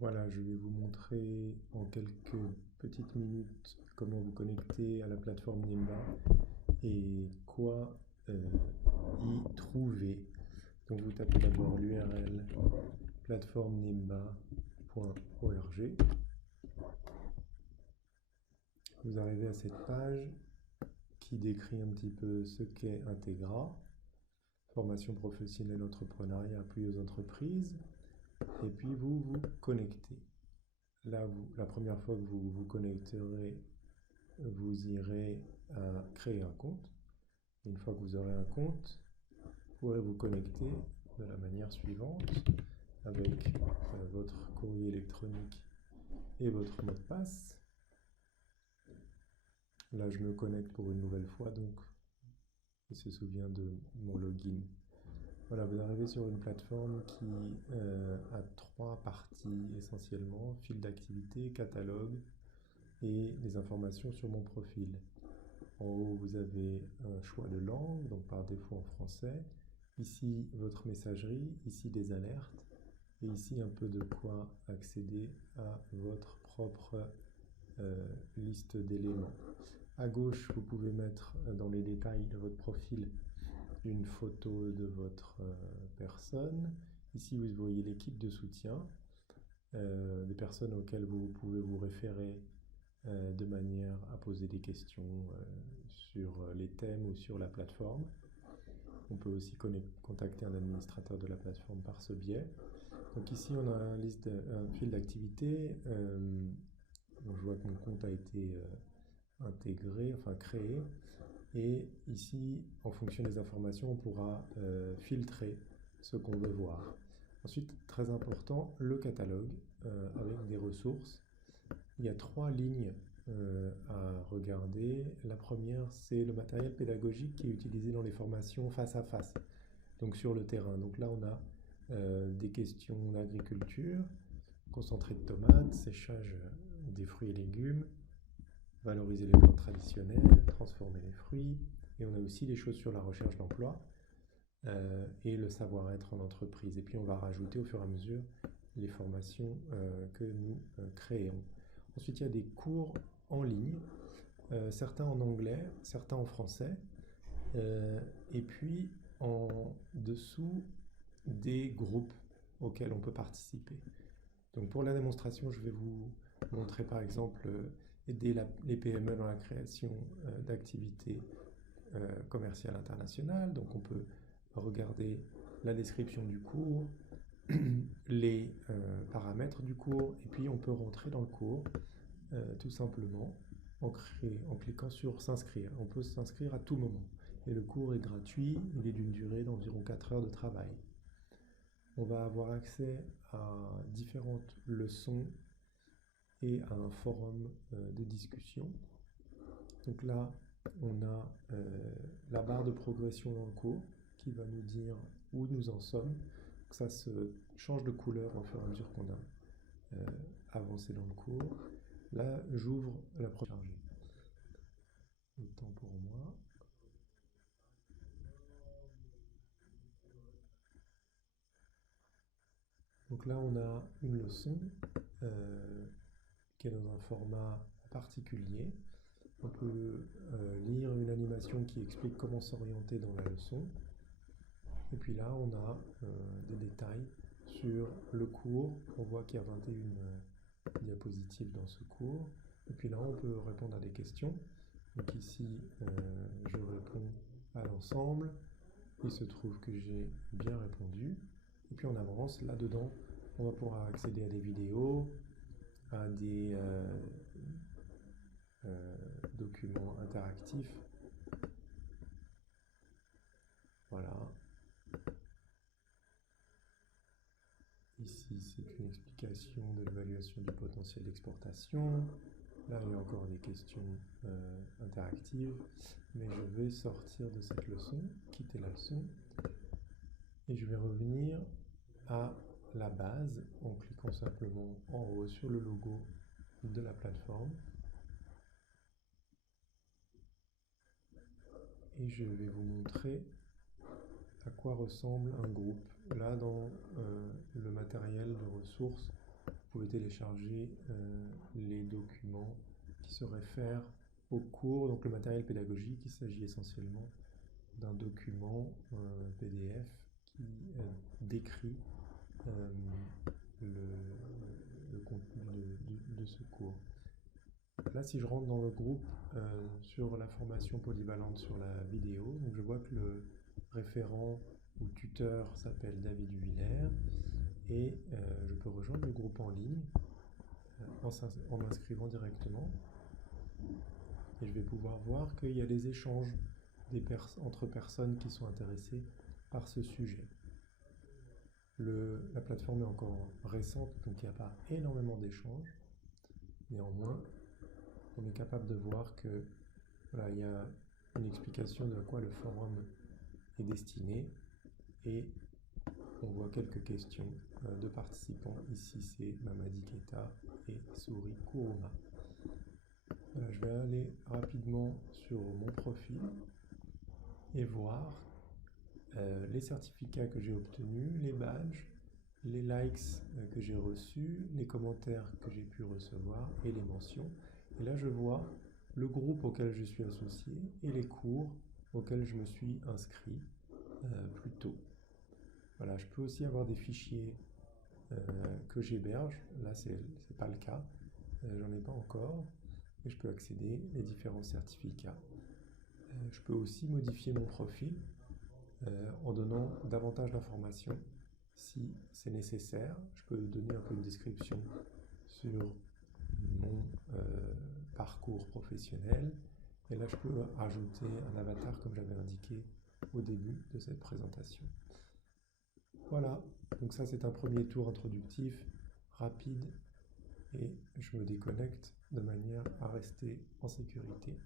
Voilà, je vais vous montrer en quelques petites minutes comment vous connecter à la plateforme Nimba et quoi y trouver. Donc vous tapez d'abord l'URL plateformenimba.org. Vous arrivez à cette page qui décrit un petit peu ce qu'est Integra, formation professionnelle entrepreneuriat, appui aux entreprises, et puis vous vous connectez. Là, la première fois que vous vous connecterez, vous irez à créer un compte. Une fois que vous aurez un compte, vous pourrez vous connecter de la manière suivante avec votre courrier électronique et votre mot de passe. Là, je me connecte pour une nouvelle fois, donc il se souvient de mon login. Voilà, vous arrivez sur une plateforme qui a trois parties essentiellement: fil d'activité, catalogue et les informations sur mon profil. En haut, vous avez un choix de langue, donc par défaut en français. Ici, votre messagerie, ici des alertes, et ici un peu de quoi accéder à votre propre liste d'éléments. À gauche, vous pouvez mettre dans les détails de votre profil une photo de votre personne. Ici, vous voyez l'équipe de soutien, des personnes auxquelles vous pouvez vous référer de manière à poser des questions sur les thèmes ou sur la plateforme. On peut aussi contacter un administrateur de la plateforme par ce biais. Donc ici, on a un fil d'activité. Je vois que mon compte a été intégré, enfin créé. Et ici, en fonction des informations, on pourra filtrer ce qu'on veut voir. Ensuite, très important, le catalogue avec des ressources. Il y a trois lignes à regarder. La première, c'est le matériel pédagogique qui est utilisé dans les formations face à face, donc sur le terrain. Donc là, on a des questions d'agriculture, concentré de tomates, séchage des fruits et légumes, valoriser les plantes traditionnelles, transformer les fruits. Et on a aussi des choses sur la recherche d'emploi et le savoir-être en entreprise. Et puis on va rajouter au fur et à mesure les formations que nous créons. Ensuite, il y a des cours en ligne, certains en anglais, certains en français, et puis en dessous des groupes auxquels on peut participer. Donc pour la démonstration, je vais vous montrer par exemple aider les PME dans la création d'activités commerciales internationales. Donc on peut regarder la description du cours, les paramètres du cours, et puis on peut rentrer dans le cours tout simplement en cliquant sur s'inscrire. On peut s'inscrire à tout moment. Et le cours est gratuit, il est d'une durée d'environ 4 heures de travail. On va avoir accès à différentes leçons et à un forum de discussion. Donc là, on a la barre de progression dans le cours qui va nous dire où nous en sommes. Donc ça se change de couleur au fur et à mesure qu'on a avancé dans le cours. Là, j'ouvre la première chargée. Le temps pour moi. Donc là, on a une leçon qui est dans un format particulier. On peut lire une animation qui explique comment s'orienter dans la leçon. Et puis là, on a des détails sur le cours. On voit qu'il y a 21 diapositives dans ce cours. Et puis là, on peut répondre à des questions. Donc ici, je réponds à l'ensemble. Il se trouve que j'ai bien répondu. Et puis on avance. Là-dedans, on va pouvoir accéder à des vidéos, à des documents interactifs. Voilà. Ici, c'est une explication de l'évaluation du potentiel d'exportation. Là, il y a encore des questions interactives. Mais je vais sortir de cette leçon, quitter la leçon. Et je vais revenir à la base en cliquant simplement en haut sur le logo de la plateforme. Et je vais vous montrer à quoi ressemble un groupe. Là, dans le matériel de ressources, pouvez télécharger les documents qui se réfèrent au cours, donc le matériel pédagogique. Il s'agit essentiellement d'un document PDF qui décrit le contenu de ce cours. Là, si je rentre dans le groupe sur la formation polyvalente sur la vidéo, donc je vois que le référent ou tuteur s'appelle David Huiller et je peux rejoindre le groupe en ligne en m'inscrivant directement. Et je vais pouvoir voir qu'il y a des échanges entre personnes qui sont intéressées par ce sujet. La plateforme est encore récente, donc il n'y a pas énormément d'échanges. Néanmoins, on est capable de voir que voilà, il y a une explication de à quoi le forum est destiné et on voit quelques questions de participants. Ici, c'est Mamadi Keita et Souri Kourouma. Voilà, je vais aller rapidement sur mon profil et voir les certificats que j'ai obtenus, les badges, les likes que j'ai reçus, les commentaires que j'ai pu recevoir et les mentions. Et là, je vois le groupe auquel je suis associé et les cours auxquels je me suis inscrit plus tôt. Voilà, je peux aussi avoir des fichiers que j'héberge. Là, c'est pas le cas. J'en ai pas encore. Et je peux accéder aux différents certificats. Je peux aussi modifier mon profil en donnant davantage d'informations si c'est nécessaire. Je peux donner un peu une description sur mon parcours professionnel. Et là, je peux ajouter un avatar comme j'avais indiqué au début de cette présentation. Voilà, donc ça c'est un premier tour introductif rapide et je me déconnecte de manière à rester en sécurité.